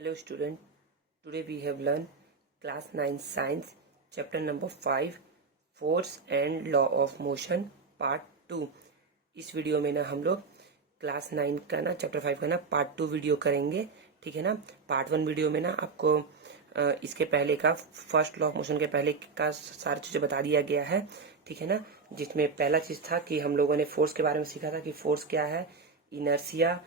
Hello student, today we have learned class 9 science chapter number 5 force and law of motion part 2। इस video में ना हम लोग class 9 का ना चैप्टर 5 का ना पार्ट 2 वीडियो करेंगे, ठीक है ना। पार्ट 1 वीडियो में ना आपको इसके पहले का फर्स्ट लॉ ऑफ मोशन के पहले का सारी चीजें बता दिया गया है, ठीक है ना। जिसमें पहला चीज था कि हम लोगों ने फोर्स के बारे में सीखा था कि फोर्स क्या है, इनर्शिया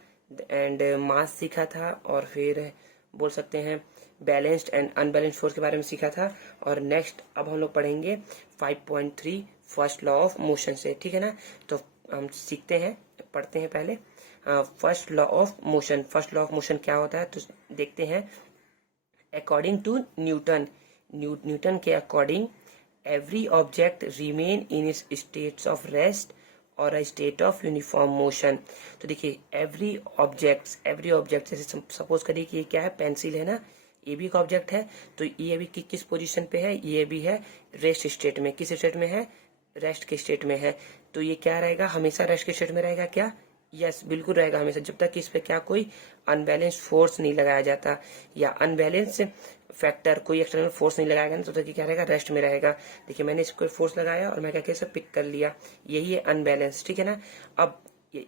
एंड मास सीखा था, और फिर बोल सकते हैं बैलेंस्ड एंड अनबैलेंस्ड फोर्स के बारे में सीखा था। और नेक्स्ट अब हम लोग पढ़ेंगे 5.3 फर्स्ट लॉ ऑफ मोशन से, ठीक है ना। तो हम सीखते हैं, पढ़ते हैं पहले first law of motion. First law of motion क्या होता है तो देखते हैं। अकॉर्डिंग टू न्यूटन के according every object remain in its states of rest और a state of uniform motion. तो देखिए एवरी ऑब्जेक्ट जैसे सपोज करिए कि ये क्या है, पेंसिल है ना, ये भी एक ऑब्जेक्ट है। तो ये भी किस पोजीशन पे है, ये भी है रेस्ट स्टेट में। किस स्टेट में है, रेस्ट के स्टेट में है। तो ये क्या रहेगा, हमेशा रेस्ट के स्टेट में रहेगा क्या, यस बिल्कुल रहेगा हमेशा, जब तक इस पे क्या कोई अनबैलेंस्ड फोर्स नहीं लगाया जाता या अनबैलेंस फैक्टर कोई एक्सटर्नल फोर्स नहीं लगाएगा ना, तो तक क्या रहेगा, रेस्ट में रहेगा। देखिए मैंने इसको फोर्स लगाया और मैं क्या कैसे पिक कर लिया, यही है अनबैलेंस, ठीक है ना। अब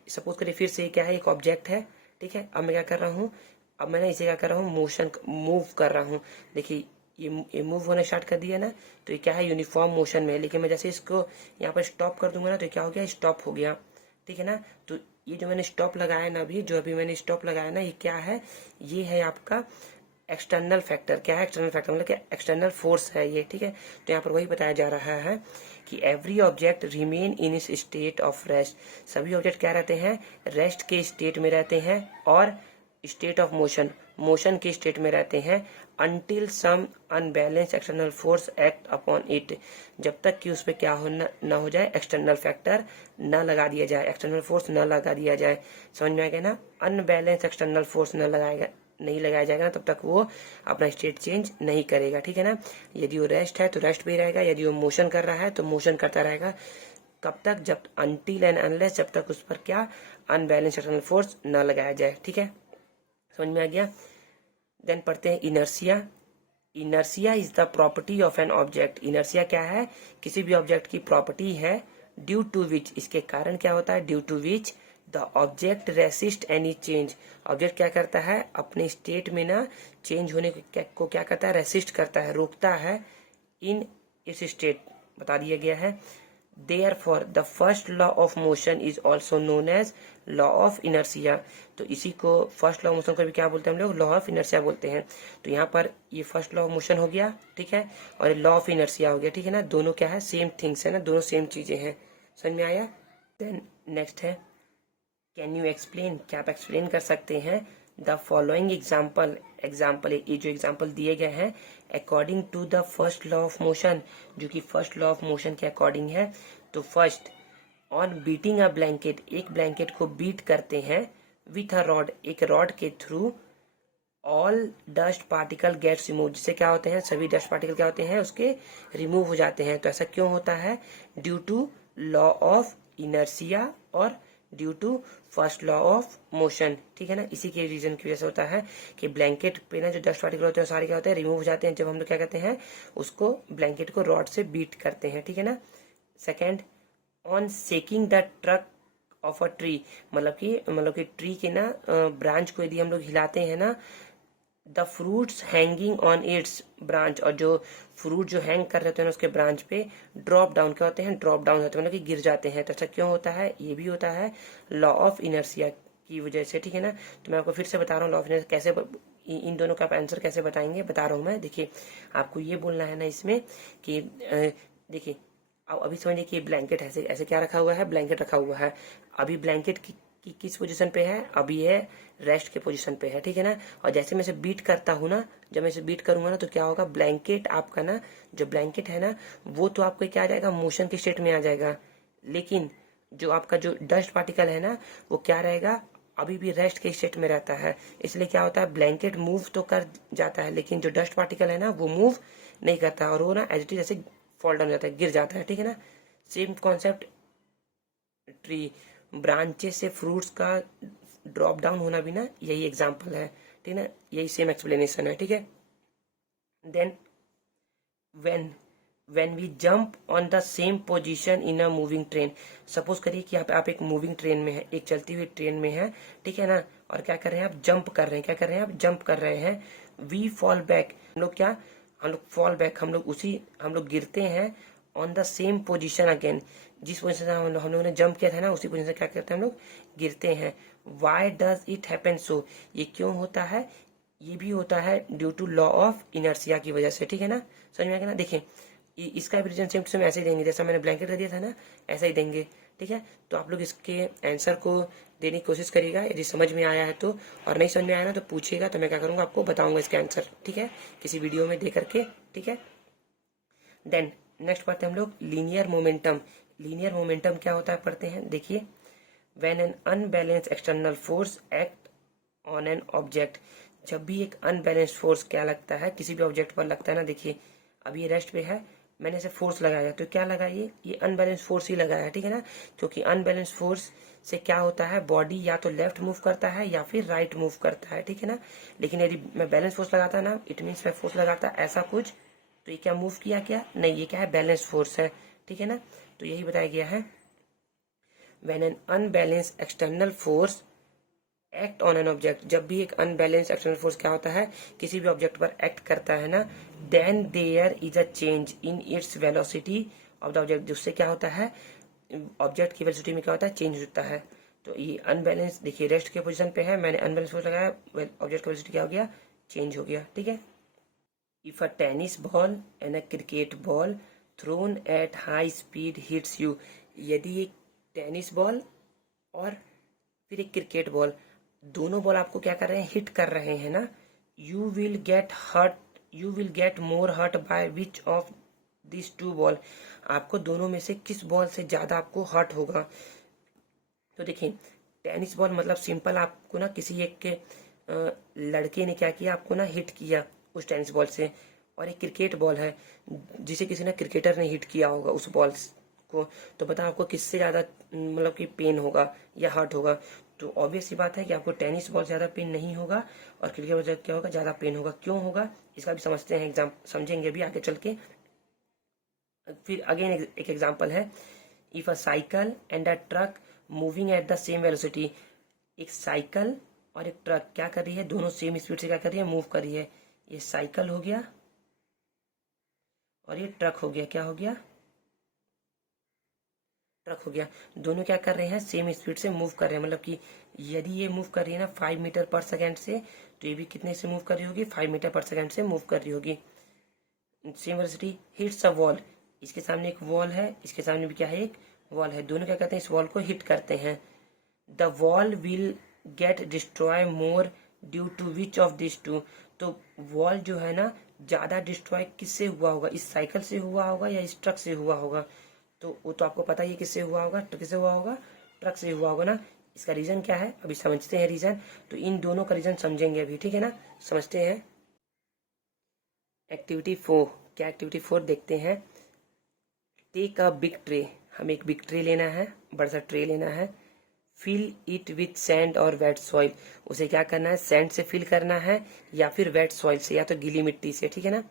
सपोज करिए फिर से ये क्या है, एक ऑब्जेक्ट है, ठीक है। अब मैं क्या कर रहा हूँ, अब मैंने इसे क्या कर रहा हूँ, मोशन मूव कर रहा हूँ। देखिए ये मूव होना स्टार्ट कर दिया ना, तो ये क्या है, यूनिफॉर्म मोशन में है। लेकिन मैं जैसे इसको यहाँ पर स्टॉप कर दूंगा ना, तो क्या हो गया, स्टॉप हो गया, ठीक है ना। तो ये जो मैंने स्टॉप लगाया ना, अभी मैंने स्टॉप लगाया ना, ये क्या है, ये है आपका एक्सटर्नल फैक्टर। क्या है एक्सटर्नल फैक्टर, मतलब क्या, एक्सटर्नल फोर्स है ये, ठीक है। तो यहाँ पर वही बताया जा रहा है कि एवरी ऑब्जेक्ट रिमेन इन इस स्टेट ऑफ रेस्ट। सभी ऑब्जेक्ट क्या रहते हैं, रेस्ट के स्टेट में रहते हैं और स्टेट ऑफ मोशन के स्टेट में रहते हैं until some unbalanced external force act upon it। जब तक कि उस पर क्या हो न हो जाए, एक्सटर्नल फैक्टर न लगा दिया जाए, एक्सटर्नल फोर्स न लगा दिया जाए। समझ में आ गया ना, अनबैलेंस एक्सटर्नल फोर्स नहीं लगाया जाएगा ना, तब तक वो अपना स्टेट चेंज नहीं करेगा, ठीक है ना। यदि वो रेस्ट है तो रेस्ट भी रहेगा, यदि वो मोशन कर रहा है तो मोशन करता रहेगा। कब तक, जब अनटिल एंड अनलेस, जब तक उस पर क्या अनबैलेंस एक्सटर्नल फोर्स न लगाया जाए, ठीक है। समझ में आ गया। देन पढ़ते हैं inertia. Inertia is the property of an object. Inertia क्या है, किसी भी ऑब्जेक्ट की प्रॉपर्टी है, ड्यू टू विच, इसके कारण क्या होता है, due to which the object resist any change. Object क्या करता है, अपने स्टेट में ना चेंज होने को क्या करता है, रेसिस्ट करता है, रोकता है इन इस स्टेट, बता दिया गया है। Therefore, the first law of motion is also known as law of inertia। तो इसी को फर्स्ट लॉ ऑफ मोशन को भी क्या बोलते हैं हम लोग, लॉ ऑफ इनर्शिया बोलते हैं। तो यहाँ पर ये फर्स्ट लॉ ऑफ मोशन हो गया, ठीक है, और लॉ ऑफ इनर्शिया हो गया, ठीक है ना। दोनों क्या है, सेम थिंग्स है ना, दोनों सेम चीजें हैं। समझ में आया। देन नेक्स्ट है कैन यू एक्सप्लेन, क्या आप एक्सप्लेन कर सकते हैं द फॉलोइंग एग्जाम्पल। ये जो एग्जाम्पल दिए गए हैं according to the first law of motion, जो कि फर्स्ट लॉ ऑफ मोशन के अकॉर्डिंग है। तो first, on beating a blanket, एक ब्लैंकेट को बीट करते हैं विथ अ रॉड, एक रॉड के through, all dust particle gets remove, जिससे क्या होते हैं, सभी डस्ट पार्टिकल क्या होते हैं, उसके रिमूव हो जाते हैं। तो ऐसा क्यों होता है, due to law of inertia और due to first law of motion, ठीक है ना। इसी के रीजन की वजह से होता है कि ब्लैंकेट पे ना जो डस्ट पार्टिकल होते हैं सारे क्या होते हैं, रिमूव हो जाते हैं, जब हम लोग क्या करते हैं, उसको ब्लैंकेट को रॉड से बीट करते हैं, ठीक है ना। Second, on shaking the truck of a tree, मतलब कि ट्री के ना ब्रांच को यदि हम लोग हिलाते हैं ना, the fruits hanging on it's branch, और जो फ्रूट जो हैंग कर रहे होते हैं उसके ब्रांच पे, ड्रॉप डाउन, क्या होते हैं, ड्रॉप डाउन होते हैं, मतलब कि गिर जाते हैं। तो ऐसा क्यों होता है, ये भी होता है लॉ ऑफ इनर्शिया की वजह से, ठीक है ना। तो मैं आपको फिर से बता रहा हूँ लॉ ऑफ इनर्शिया कैसे, इन दोनों का आप आंसर कैसे बताएंगे, बता रहा हूँ मैं। देखिए आपको ये बोलना है ना इसमें कि देखिए अब अभी समझिए कि ब्लैंकेट ऐसे ऐसे क्या रखा हुआ है, ब्लैंकेट रखा हुआ है। अभी ब्लैंकेट की किस पोजीशन पे है, अभी है रेस्ट के पोजीशन पे है, ठीक है ना। और जैसे मैं इसे बीट करता हूँ ना, जब मैं इसे बीट करूंगा ना, तो क्या होगा, ब्लैंकेट आपका ना, जो ब्लैंकेट है ना, वो तो आपको क्या आ जाएगा, मोशन के स्टेट में आ जाएगा। लेकिन जो आपका जो डस्ट पार्टिकल है ना, वो क्या रहेगा, अभी भी रेस्ट के स्टेट में रहता है। इसलिए क्या होता है, ब्लैंकेट मूव तो कर जाता है, लेकिन जो डस्ट पार्टिकल है ना, वो मूव नहीं करता, और वो ना एज इट इज ऐसे फॉल डाउन जाता है, गिर जाता है, ठीक है ना। सेम कॉन्सेप्ट, ट्री ब्रांचेस से फ्रूट्स का ड्रॉप डाउन होना भी ना, यही एग्जाम्पल है, ठीक है ना, यही सेम एक्सप्लेनेशन है, ठीक है। Then when we jump on the same position in a moving train, suppose करिए कि आप एक मूविंग ट्रेन में है, एक चलती हुई ट्रेन में है, ठीक है ना, और क्या कर रहे हैं आप, जंप कर रहे हैं, क्या कर रहे हैं आप, जंप कर रहे हैं। वी फॉल बैक, हम लोग क्या, हम लोग फॉल बैक, हम लोग गिरते हैं on the same position again, जिस पोजिशन से हम लोगों ने जंप किया था ना, उसी पोजिशन से क्या करते हैं हम लोग, गिरते हैं। Why does it happen so, ये क्यों होता है, ये भी होता है due to law of inertia की वजह से, ठीक है ना, समझ में आ गया ना। देखिए इसका भी रीजन सेम टू सेम ऐसे ही देंगे, जैसा मैंने ब्लैंकेट कर दिया था ना, ऐसा ही देंगे, ठीक है। तो आप लोग इसके आंसर को देने की कोशिश करिएगा, यदि समझ में आया है तो, और नहीं समझ में आया ना तो पूछिएगा, तो मैं क्या करूँगा, आपको बताऊंगा इसके आंसर, ठीक है, किसी वीडियो में दे करके, ठीक है। देन नेक्स्ट पढ़ते हैं हम लोग लीनियर मोमेंटम। लीनियर मोमेंटम क्या होता है पढ़ते हैं, देखिए। When an unbalance external force act on an object, जब भी एक अनबैलेंस्ड फोर्स क्या लगता है, किसी भी ऑब्जेक्ट पर लगता है ना, देखिए अभी ये रेस्ट पे है, मैंने इसे फोर्स लगाया, तो क्या लगाइए, ये अनबैलेंस फोर्स ही लगाया, ठीक है ना, क्योंकि अनबैलेंस फोर्स से क्या होता है, बॉडी या तो लेफ्ट मूव करता है या फिर राइट मूव करता है, ठीक है ना। लेकिन यदि मैं बैलेंस फोर्स लगाता ना, इट मीन्स मैं फोर्स लगाता ऐसा कुछ, तो ये क्या मूव किया, क्या नहीं, ये क्या है, बैलेंस फोर्स है, ठीक है ना। तो यही बताया गया है, when an unbalance external force act on an object, जब भी एक अनबैलेंस एक्सटर्नल फोर्स क्या होता है, किसी भी ऑब्जेक्ट पर एक्ट करता है ना, then there is a change in its velocity of the object, जिससे क्या होता है, ऑब्जेक्ट की वेलोसिटी में क्या होता है, चेंज होता है। तो ये अनबैलेंस, देखिए रेस्ट के पोजीशन पे है, मैंने अनबैलेंस फोर्स लगाया, ऑब्जेक्ट की वेलोसिटी क्या हो गया, चेंज हो गया, ठीक है। If a tennis ball and a cricket ball thrown at high speed hits you, यदि एक टेनिस बॉल और फिर एक क्रिकेट बॉल, दोनों बॉल आपको क्या कर रहे हैं, हिट कर रहे हैं ना, you will get hurt, you will get more hurt by which of this two ball, आपको दोनों में से किस बॉल से ज्यादा आपको हर्ट होगा। तो देखिए टेनिस बॉल मतलब सिंपल, आपको ना किसी एक के लड़के ने क्या किया, आपको ना हिट किया उस टेनिस बॉल से, और एक क्रिकेट बॉल है जिसे किसी ना क्रिकेटर ने हिट किया होगा उस बॉल को, तो बताओ आपको किससे ज्यादा मतलब कि पेन होगा या हर्ट होगा। तो ऑब्वियस सी बात है कि आपको टेनिस बॉल ज्यादा पेन नहीं होगा, और क्रिकेट बॉल क्या होगा, ज्यादा पेन होगा। क्यों होगा इसका भी समझते हैं, एग्जाम समझेंगे अभी आगे चल के। फिर अगेन एक एग्जाम्पल है, if a cycle and a truck moving at the same velocity, एक साइकिल और एक ट्रक क्या कर रही है, दोनों सेम स्पीड से क्या कर रही है, मूव कर रही है। ये साइकिल हो गया और ये ट्रक हो गया, क्या हो गया, ट्रक हो गया। दोनों क्या कर रहे हैं, सेम स्पीड से मूव कर रहे हैं, मतलब कि यदि ये मूव कर रही है ना 5 मीटर पर सेकेंड से, तो ये भी कितने से मूव कर रही होगी, 5 मीटर पर सेकेंड से मूव कर रही होगी। Same velocity hits a wall, इसके सामने एक वॉल है, इसके सामने भी क्या है, एक वॉल है, दोनों क्या करते हैं, इस वॉल को हिट करते हैं। The wall will get destroy more due to which of this two, तो वॉल जो है ना ज्यादा डिस्ट्रॉय किससे हुआ होगा, इस साइकिल से हुआ होगा या इस ट्रक से हुआ होगा। तो वो तो आपको पता ही है किससे हुआ होगा, किससे हुआ होगा, ट्रक से हुआ होगा ना। इसका रीजन क्या है, अभी समझते हैं रीजन, तो इन दोनों का रीजन समझेंगे अभी, ठीक है ना, समझते हैं। एक्टिविटी 4, क्या एक्टिविटी 4 देखते हैं। टेक अ बिग ट्रे, हमें एक बिग ट्रे लेना है, बड़ा सा ट्रे लेना है। फिल इट विथ सैंड और वेट सॉइल, उसे क्या करना है, सैंड से फिल करना है या फिर वेट सॉइल से, या तो गीली मिट्टी से, ठीक है ना।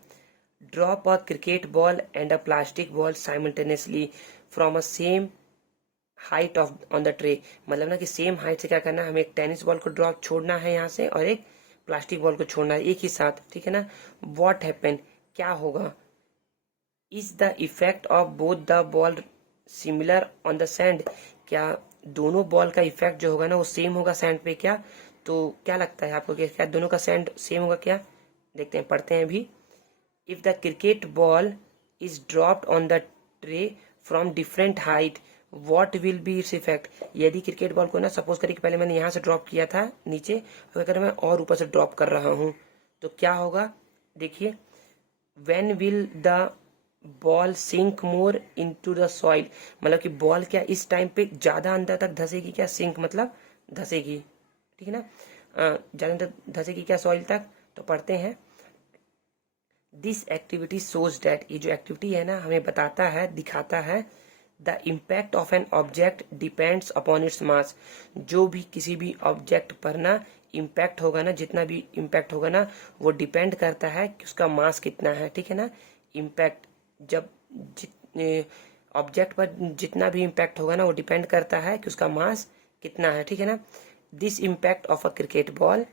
Drop a cricket ball and a plastic ball simultaneously from a same height of on the tray, मतलब ना कि सेम हाइट से क्या करना है, हमें एक टेनिस बॉल को ड्रॉप छोड़ना है यहाँ से, और एक प्लास्टिक बॉल को छोड़ना है एक ही साथ, ठीक है ना। व्हाट हैपन, क्या होगा, is the effect of both the ball similar on the sand, क्या दोनों बॉल का इफेक्ट जो होगा ना वो सेम होगा सैंड पे क्या। तो क्या लगता है आपको कि क्या दोनों का सैंड सेम होगा क्या, देखते हैं, पढ़ते हैं अभी। If the cricket ball is dropped on the tray from different height what will be its effect, यदि क्रिकेट बॉल को ना सपोज करिए कि पहले मैंने यहाँ से ड्रॉप किया था नीचे, अगर मैं और ऊपर से ड्रॉप कर रहा हूँ तो क्या होगा, देखिए। When will the ball sink more into the soil, मतलब कि बॉल क्या इस टाइम पे ज्यादा अंदर तक धसेगी क्या, सिंक मतलब धसेगी, ठीक है ना, ज्यादा अंदर धसेगी क्या सॉइल तक। तो पढ़ते हैं, दिस एक्टिविटी सोज डैट, ये जो एक्टिविटी है ना हमें बताता है, दिखाता है, the impact of an object depends upon its mass, जो भी किसी भी ऑब्जेक्ट पर ना इम्पैक्ट होगा ना, जितना भी इम्पैक्ट होगा ना वो डिपेंड करता है कि उसका मास कितना है, ठीक है ना। इम्पैक्ट जब ऑब्जेक्ट पर जितना भी इम्पैक्ट होगा ना वो डिपेंड करता है कि उसका मास कितना है, ठीक है ना। This impact of a cricket ball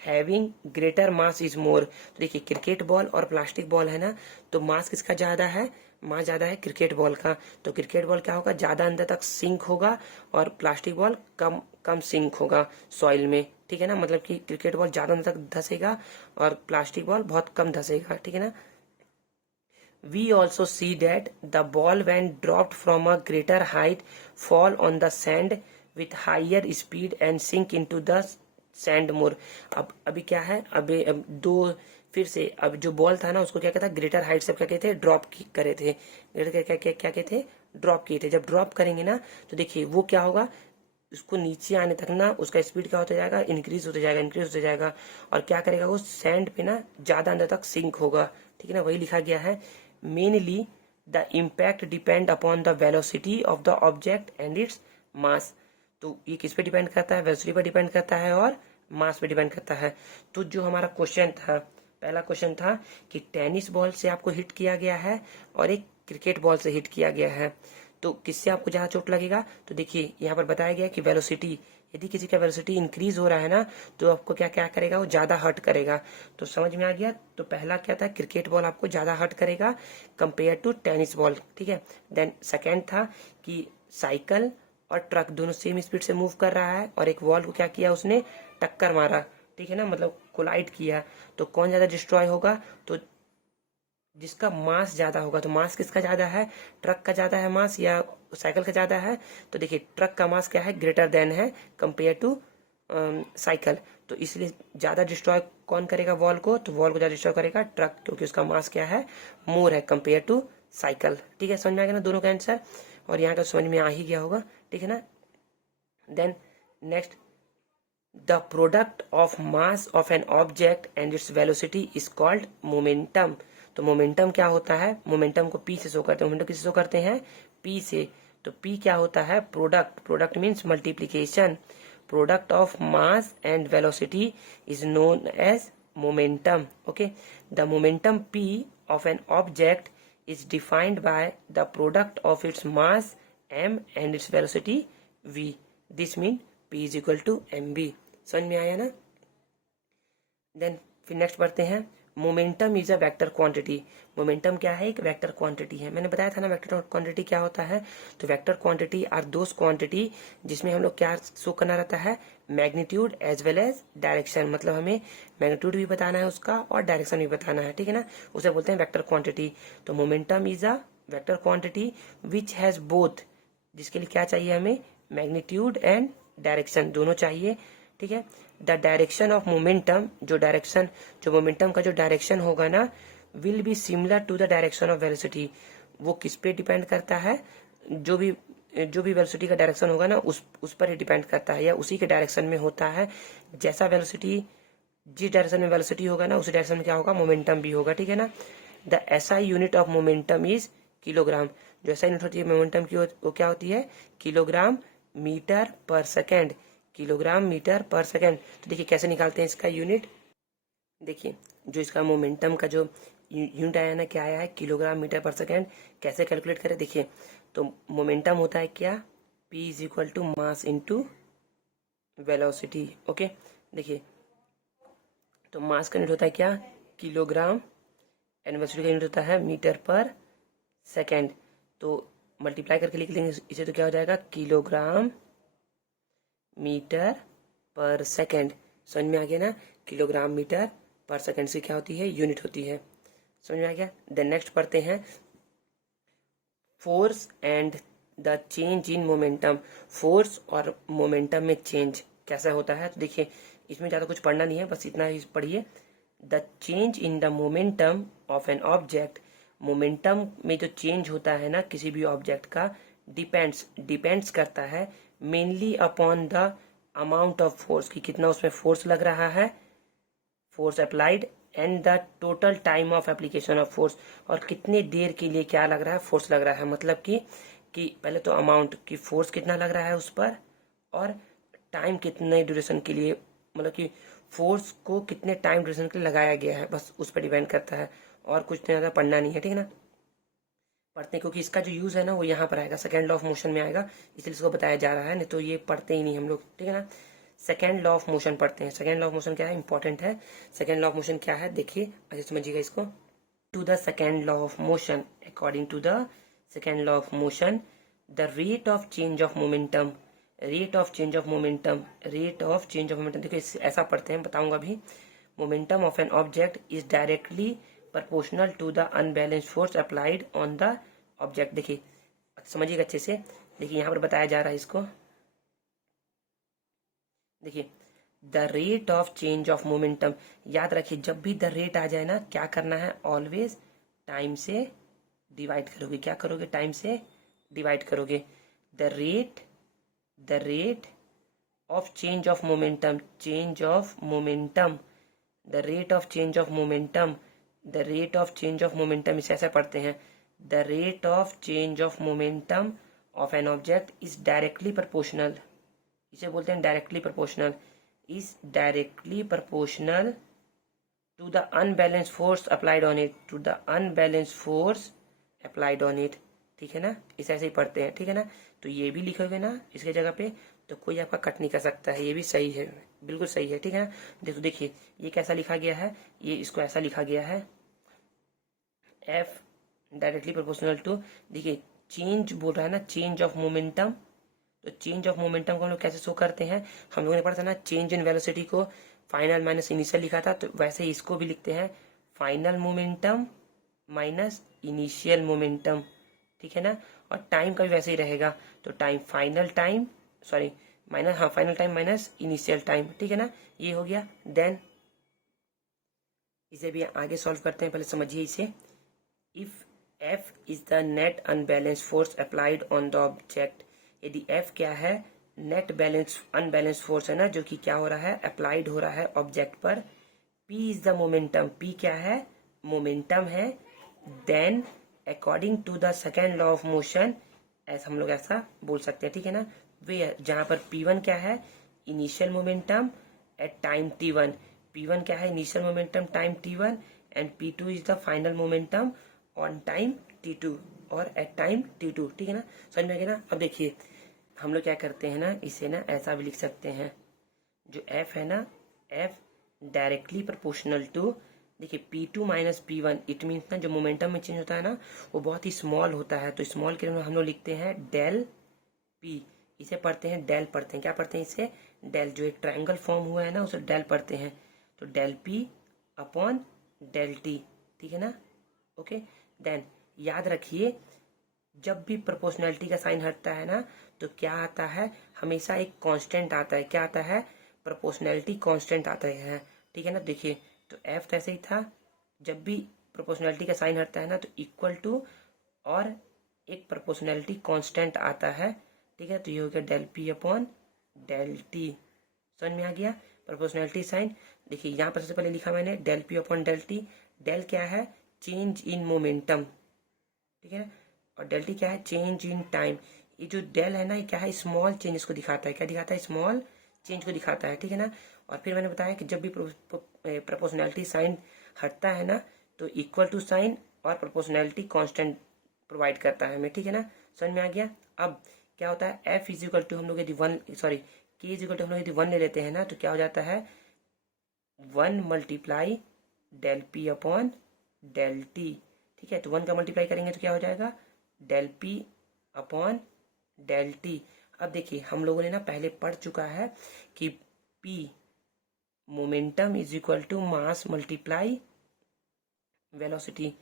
having greater mass is more. तो देखिए क्रिकेट बॉल और प्लास्टिक बॉल है ना, तो मास किसका ज्यादा है, मास ज्यादा है क्रिकेट बॉल का। तो क्रिकेट बॉल क्या होगा, ज्यादा अंदर तक सिंक होगा और प्लास्टिक बॉल कम कम सिंक होगा सॉइल में, ठीक है ना। मतलब कि क्रिकेट बॉल ज्यादा अंदर तक धसेगा और प्लास्टिक बॉल बहुत कम धसेगा, ठीक है ना। We also see that the ball when dropped from a greater height fall on the sand with higher speed and sink into the sand more। अब अभी क्या है, अब दो फिर से अब जो बॉल था ना उसको क्या कहता है, ग्रेटर हाइट से क्या कहते हैं, ड्रॉप करे थे। ग्रेटर क्या क्या क्या कहते हैं, ड्रॉप किए थे। जब ड्रॉप करेंगे ना तो देखिए वो क्या होगा, उसको नीचे आने तक ना उसका स्पीड क्या होता जाएगा, इंक्रीज होता जाएगा, इंक्रीज होता जाएगा। और क्या करेगा वो सैंड पे ना ज्यादा अंदर तक सिंक होगा, ठीक है ना। वही लिखा गया है, mainly the impact depend upon the velocity of the object and its mass. तो ये किस पे डिपेंड करता है, वेलोसिटी पे डिपेंड करता है और मास पे डिपेंड करता है। तो जो हमारा क्वेश्चन था, पहला क्वेश्चन था कि टेनिस बॉल से आपको हिट किया गया है और एक क्रिकेट बॉल से हिट किया गया है, तो किससे आपको ज्यादा चोट लगेगा। तो देखिए यहाँ पर बताया गया कि वेलोसिटी, यदि किसी का वेलोसिटी इंक्रीज हो रहा है ना तो आपको क्या क्या करेगा, वो ज्यादा हर्ट करेगा। तो समझ में आ गया। तो पहला क्या था, क्रिकेट बॉल आपको ज्यादा हर्ट करेगा कंपेयर टू टेनिस बॉल, ठीक है। देन सेकेंड था कि साइकिल और ट्रक दोनों सेम स्पीड से मूव कर रहा है और एक वॉल को क्या किया, उसने टक्कर मारा, ठीक है ना, मतलब कोलाइड किया। तो कौन ज्यादा डिस्ट्रॉय होगा, तो जिसका मास ज्यादा होगा। तो मास किसका ज्यादा है, ट्रक का ज्यादा है मास या साइकिल का ज्यादा है। तो देखिए ट्रक का मास क्या है, ग्रेटर देन है कंपेयर टू साइकिल। तो इसलिए ज्यादा डिस्ट्रॉय कौन करेगा वॉल को, तो वॉल को ज्यादा डिस्ट्रॉय करेगा ट्रक, क्योंकि उसका मास क्या है, मोर है कंपेयर टू साइकिल, ठीक है। समझ में आ गया ना दोनों का आंसर, और यहाँ का समझ में आ ही गया होगा, ठीक है ना। Then next, the product of mass of an object and its velocity is called momentum। तो मोमेंटम क्या होता है, मोमेंटम को पी से शो करते हैं। मोमेंटम किसे शो करते हैं, पी से। तो पी क्या होता है, product, product means multiplication. Product of mass and velocity is known as momentum, okay. The momentum P of an object is defined by the product of its mass m and its velocity v। this mean p is equal to mv। समझ में आया ना। Then फिर next पढ़ते हैं, momentum is a vector quantity. Momentum क्या है, एक वेक्टर क्वांटिटी है। मैंने बताया था ना वेक्टर क्वांटिटी क्या होता है। तो vector quantity are those quantity जिसमें हम लोग क्या शो करना रहता है, magnitude as well as direction. मतलब हमें मैग्नीट्यूड भी बताना है उसका और डायरेक्शन भी बताना है, ठीक है ना। उसे बोलते हैं वेक्टर क्वांटिटी। तो momentum is a vector quantity which has both, जिसके लिए क्या चाहिए हमें, मैग्नीट्यूड एंड डायरेक्शन दोनों चाहिए, ठीक है। द डायरेक्शन ऑफ मोमेंटम, जो डायरेक्शन, जो मोमेंटम का जो डायरेक्शन होगा ना, will be similar to the direction of velocity. वो किस पे डिपेंड करता है, जो भी वेलोसिटी का डायरेक्शन होगा ना उस पर ही डिपेंड करता है या उसी के डायरेक्शन में होता है। जैसा वेलोसिटी, जिस डायरेक्शन में वेलोसिटी होगा ना उसी डायरेक्शन में क्या होगा, मोमेंटम भी होगा, ठीक है ना। The SI unit of momentum is kilogram. जो एसआई यूनिट होती है मोमेंटम की वो क्या होती है, kilogram metre per second. Kilogram metre per second. तो देखिए कैसे निकालते हैं इसका यूनिट। देखिए जो इसका मोमेंटम का जो यूनिट आया ना, क्या आया है, किलोग्राम मीटर पर सेकेंड। कैसे कैलकुलेट करें, देखिए तो मोमेंटम होता है क्या, p is equal to mass into velocity, okay. देखिए तो मास का यूनिट होता है क्या, किलोग्राम, एंड वेलोसिटी का यूनिट होता है मीटर पर सेकेंड। तो मल्टीप्लाई करके लिख लेंगे इसे, तो क्या हो जाएगा, किलोग्राम मीटर पर सेकेंड। समझ में आ गया ना, किलोग्राम मीटर पर सेकेंड से क्या होती है, यूनिट होती है। समझ में आ गया। देन नेक्स्ट पढ़ते हैं, force and the change in momentum. Force और मोमेंटम में चेंज कैसा होता है, तो देखिए इसमें ज़्यादा कुछ पढ़ना नहीं है, बस इतना ही पढ़िए। The change in the momentum of an object. Momentum में जो चेंज होता है ना किसी भी ऑब्जेक्ट का, डिपेंड्स करता है mainly upon the amount of force, की कितना उसमें फोर्स लग रहा है, force applied, and the total time of application of force, और कितने देर के लिए क्या लग रहा है, फोर्स लग रहा है। मतलब कि पहले तो अमाउंट की फोर्स कितना लग रहा है उस पर, और टाइम कितने ड्यूरेशन के लिए मतलब कि फोर्स को कितने टाइम ड्यूरेशन के लिए लगाया गया है, बस उस पर डिपेंड करता है, और कुछ ज़्यादा पढ़ना नहीं है, ठीक है ना। पढ़ते हैं क्योंकि इसका जो यूज़ है ना वो यहाँ पर आएगा, सेकेंड लॉ ऑफ मोशन में आएगा, इसलिए इसको बताया जा रहा है, नहीं तो ये पढ़ते ही नहीं हम लोग, ठीक है ना। सेकेंड लॉ ऑफ मोशन पढ़ते हैं। सेकेंड लॉ ऑफ मोशन क्या है, इंपॉर्टेंट है। सेकेंड लॉ ऑफ मोशन क्या है देखिए, अच्छे समझिएगा इसको। To the second law of motion, according to the second law of motion, the rate of change of momentum, rate of change of momentum, rate of change of momentum, देखिए ऐसा पढ़ते हैं, बताऊंगा अभी। Momentum of an object is directly proportional to the unbalanced force applied on the object। देखिए समझिएगा अच्छे से, देखिए यहाँ पर बताया जा रहा है इसको, देखिए the rate of change of momentum, याद रखिए जब भी द रेट आ जाए ना क्या करना है, ऑलवेज टाइम से डिवाइड करोगे, क्या करोगे, टाइम से डिवाइड करोगे। The rate of change of momentum, change of momentum, the rate of change of momentum, the rate of change of momentum, इसे ऐसा पढ़ते हैं, the rate of change of momentum of an object is directly proportional, इसे बोलते हैं directly proportional, is directly proportional to the unbalance force applied on it, to the unbalance force applied on it, ठीक है ना, इसे ऐसे ही पढ़ते हैं, ठीक है ना। तो ये भी लिखोगे ना इसके जगह पे तो कोई आपका कट नहीं कर सकता है, ये भी सही है, बिल्कुल सही है, ठीक है ना। देखो देखिए ये कैसा लिखा गया है, ये इसको ऐसा लिखा गया है, एफ डायरेक्टली प्रोपोर्शनल टू, देखिए चेंज बोल रहा है ना, चेंज ऑफ मोमेंटम, तो चेंज ऑफ मोमेंटम को हम लोग कैसे शो करते हैं, हम लोगों ने पढ़ा था ना, चेंज इन वेलोसिटी को फाइनल माइनस इनिशियल लिखा था, तो वैसे ही इसको भी लिखते हैं final momentum minus initial momentum, ठीक है ना। और टाइम का भी वैसे ही रहेगा, तो time final time sorry minus, हाँ final time minus initial time, ठीक है ना, ये हो गया। देन इसे भी आगे सॉल्व करते हैं, पहले समझिए इसे। If F is the net unbalance force applied on the object, यदि F क्या है, नेट बैलेंस अनबैलेंस फोर्स है ना, जो कि क्या हो रहा है, अप्लाइड हो रहा है ऑब्जेक्ट पर। P is the momentum, P क्या है, मोमेंटम है। Then according to the second law of motion, ऐसा हम लोग ऐसा बोल सकते हैं, ठीक है ना, वे जहां पर P1 क्या है, initial momentum at time T1, P1 क्या है, initial momentum time T1, and P2 is the final momentum on time T2 और एट टाइम T2, ठीक है ना, समझ में आ गया ना। अब देखिए हम लोग क्या करते हैं ना, इसे ना ऐसा भी लिख सकते हैं, जो F है ना, F डायरेक्टली प्रोपोर्शनल टू, देखिए P2 minus P1, it means ना जो मोमेंटम में चेंज होता है ना वो बहुत ही स्मॉल होता है, तो स्मॉल के लिए हम लोग लिखते हैं डेल P, इसे पढ़ते हैं डेल, पढ़ते हैं क्या पढ़ते हैं इसे, डेल, जो एक ट्रायंगल फॉर्म हुआ है ना उसे डेल पढ़ते हैं, तो del P upon del T, ठीक है ना, ओके। देन याद रखिए जब भी प्रोपोर्शनैलिटी का साइन हटता है ना तो क्या आता है, हमेशा एक कांस्टेंट आता है, क्या आता है, प्रोपोर्शनैलिटी कांस्टेंट आता है, ठीक है ना। देखिए तो F तो ऐसे ही था, जब भी प्रोपोर्शनैलिटी का साइन हटता है ना तो इक्वल टू और एक प्रोपोर्शनैलिटी कांस्टेंट आता है, ठीक है, तो ये हो गया del P upon del T, समझ में आ गया प्रोपोर्शनैलिटी साइन। देखिए यहाँ पर सबसे पहले लिखा मैंने del P upon del T, del क्या है, चेंज इन मोमेंटम, ठीक है ना, और डेल T क्या है, चेंज इन टाइम। ये जो डेल है ना ये क्या है, स्मॉल चेंज को दिखाता है, क्या दिखाता है, स्मॉल चेंज को दिखाता है, ठीक है ना। और फिर मैंने बताया कि जब भी प्रोपोर्शनैलिटी साइन हटता है ना तो इक्वल टू साइन और प्रोपोर्शनैलिटी कांस्टेंट प्रोवाइड करता है हमें, ठीक है ना, समझ में आ गया। अब क्या होता है, F इज इक्वल टू हम लोग यदि K इज इक्वल टू हम लोग यदि 1 ले लेते हैं ना तो क्या हो जाता है, 1 multiply del P upon del T, ठीक है, तो 1 का मल्टीप्लाई करेंगे तो क्या हो जाएगा, del P upon del T। अब देखिए हम लोगों ने ना पहले पढ़ चुका है कि P momentum is equal to mass multiply velocity,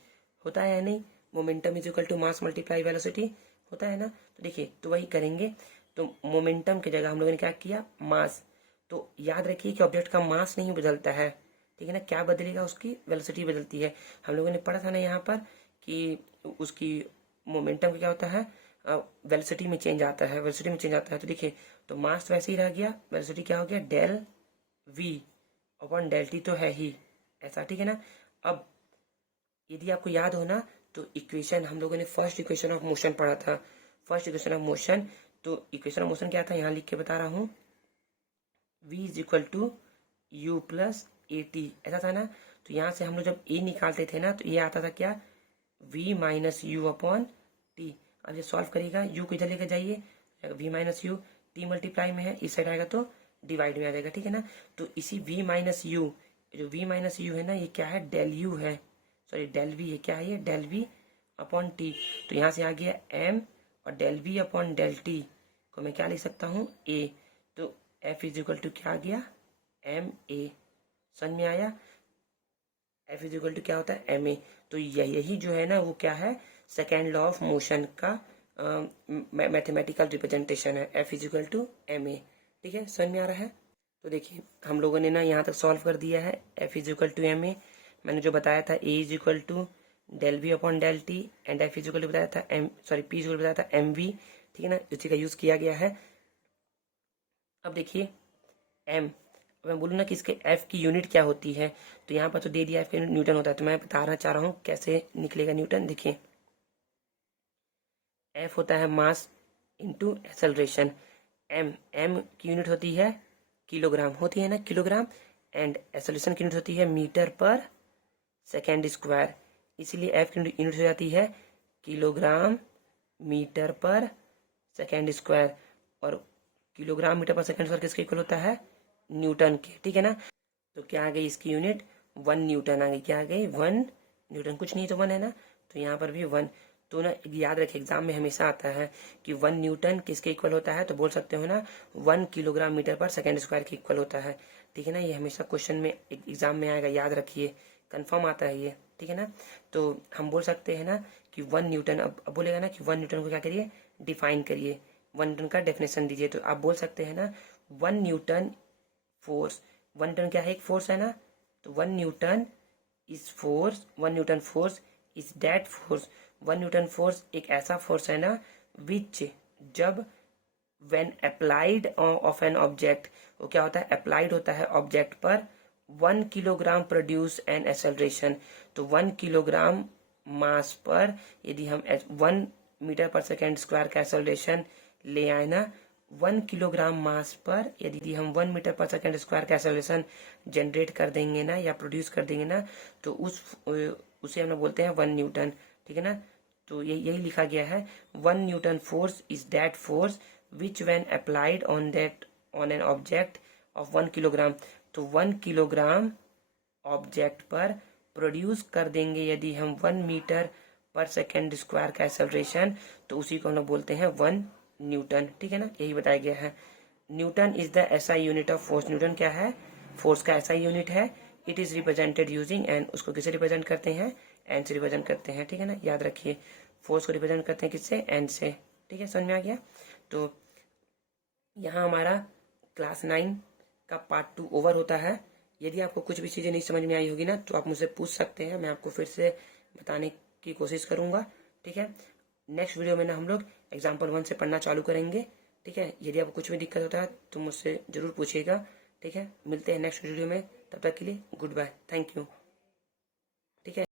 होता है या नहीं, momentum is equal to mass multiply velocity, होता है ना। तो देखिए तो वही करेंगे, तो मोमेंटम की जगह हम लोगों ने क्या किया, मास, तो याद रखिए कि ऑब्जेक्ट का मास नहीं बदलता है, ठीक है ना, क्या बदलेगा, उसकी वेलोसिटी बदलती है। हम लोगों ने पढ़ा था ना यहाँ पर कि उसकी मोमेंटम का क्या होता है, वेलोसिटी में चेंज आता है, वेलोसिटी में चेंज आता है, तो देखिए तो मास तो वैसे ही रह गया, वेलोसिटी क्या हो गया, del V upon del T तो है ही ऐसा, ठीक है ना। अब यदि आपको याद हो ना तो इक्वेशन हम लोगों ने फर्स्ट इक्वेशन ऑफ मोशन पढ़ा था, फर्स्ट इक्वेशन ऑफ मोशन, तो इक्वेशन ऑफ मोशन क्या था यहाँ लिख के बता रहा हूँ, V is equal to u plus a t, ऐसा था ना। तो यहाँ से हम लोग जब a निकालते थे ना तो ये आता था क्या, v minus you upon T. अब ये सॉल्व करिएगा, u को इधर लेकर जाइए, v minus you, T multiply में है, इस साइड आएगा तो डिवाइड में आ जाएगा, ठीक है ना। तो इसी v माइनस यू, जो v माइनस यू है ना, ये क्या है, डेल u है, सॉरी डेल v है, क्या है ये, डेल v अपॉन टी। तो यहाँ से आ गया m, और del v upon del t को मैं क्या लिख सकता हूँ, a। तो f इज इक्वल टू क्या आ गया, एम ए। समझ में आया, f इज इक्वल टू क्या होता है, एम ए। तो यही जो है ना वो क्या है, सेकेंड लॉ ऑफ मोशन का मैथमेटिकल रिप्रेजेंटेशन है, f is equal to m a. ठीक है, समझ में आ रहा है। तो देखिए हम लोगों ने ना यहाँ तक सॉल्व कर दिया है, f is equal to m a. मैंने जो बताया था a is equal to del v upon del t, and f is equal to बताया था p इज इक्वल बताया था एम वी, ठीक है ना, उसी का यूज किया गया है। अब देखिए m, मैं बोलूँ ना कि इसके f की यूनिट क्या होती है, तो यहाँ पर तो दे दिया f का यूनिट न्यूटन होता है, तो मैं बताना चाह रहा हूँ कैसे निकलेगा न्यूटन। देखिए f होता है मास इंटू एक्सेलरेशन, m की यूनिट होती है किलोग्राम, होती है ना किलोग्राम, एंड एक्सेलरेशन की यूनिट होती है मीटर पर सेकेंड स्क्वायर, इसलिए f की यूनिट हो जाती है kilogram metre per second square, और kilogram metre per second square किसके इक्वल होता है, न्यूटन के, ठीक है ना। तो क्या आ गई इसकी यूनिट, 1 न्यूटन आ गई, क्या आ गई, 1 न्यूटन, कुछ नहीं तो 1 है ना, तो यहाँ पर भी 1। तो ना याद रखें एग्जाम में हमेशा आता है कि 1 न्यूटन किसके इक्वल होता है, तो बोल सकते हो ना 1 kilogram metre per second square के इक्वल होता है, ठीक है ना। ये हमेशा क्वेश्चन में एग्जाम में आएगा, याद रखिए, कन्फर्म आता है ये, ठीक है ना। तो हम बोल सकते हैं ना कि 1 न्यूटन, अब बोलेगा ना कि 1 न्यूटन को क्या करिए, डिफाइन करिए, 1 न्यूटन का डेफिनेशन दीजिए। तो आप बोल सकते हैं ना 1 न्यूटन फोर्स, 1 न्यूटन क्या है, एक फोर्स है ना, तो 1 Newton is force, 1 Newton force is that force, 1 Newton force एक ऐसा फोर्स है ना विच जब when applied of an object, वो क्या होता है, अप्लाइड होता है ऑब्जेक्ट पर, 1 किलोग्राम प्रोड्यूस एन एक्सेलरेशन। तो 1 किलोग्राम मास पर यदि हम 1 मीटर पर सेकेंड स्क्वायर का एक्सेलरेशन ले आए ना, 1 किलोग्राम मास पर यदि हम 1 मीटर पर सेकेंड स्क्वायर का एक्सेलरेशन जनरेट कर देंगे ना, या प्रोड्यूस कर देंगे ना, तो उसे हम लोग बोलते हैं 1 न्यूटन, ठीक है ना। तो यही लिखा गया है, 1 Newton force is that force which when applied on an object of 1 kilogram. तो 1 किलोग्राम ऑब्जेक्ट पर प्रोड्यूस कर देंगे यदि हम 1 मीटर पर सेकेंड स्क्वायर का एक्सेलरेशन, तो उसी को हम लोग बोलते हैं 1 न्यूटन, ठीक है ना, यही बताया गया है। Newton is the SI unit of force, Newton क्या है, फोर्स का एसआई यूनिट है। It is represented using N, उसको किसे रिप्रेजेंट करते हैं, एन से रिप्रेजेंट करते हैं, ठीक है ना, याद रखिए फोर्स को रिप्रेजेंट करते हैं किससे, एन से, ठीक है, समझ में आ गया। तो यहाँ हमारा क्लास 9 का पार्ट 2 ओवर होता है। यदि आपको कुछ भी चीज़ें नहीं समझ में आई होगी ना, तो आप मुझसे पूछ सकते हैं, मैं आपको फिर से बताने की कोशिश करूंगा, ठीक है। नेक्स्ट वीडियो में ना हम लोग एग्जाम्पल 1 से पढ़ना चालू करेंगे, ठीक है। यदि आपको कुछ भी दिक्कत होता है तो मुझसे जरूर पूछिएगा, ठीक है। मिलते हैं नेक्स्ट वीडियो में, तब तक के लिए गुड बाय, थैंक यू, ठीक है।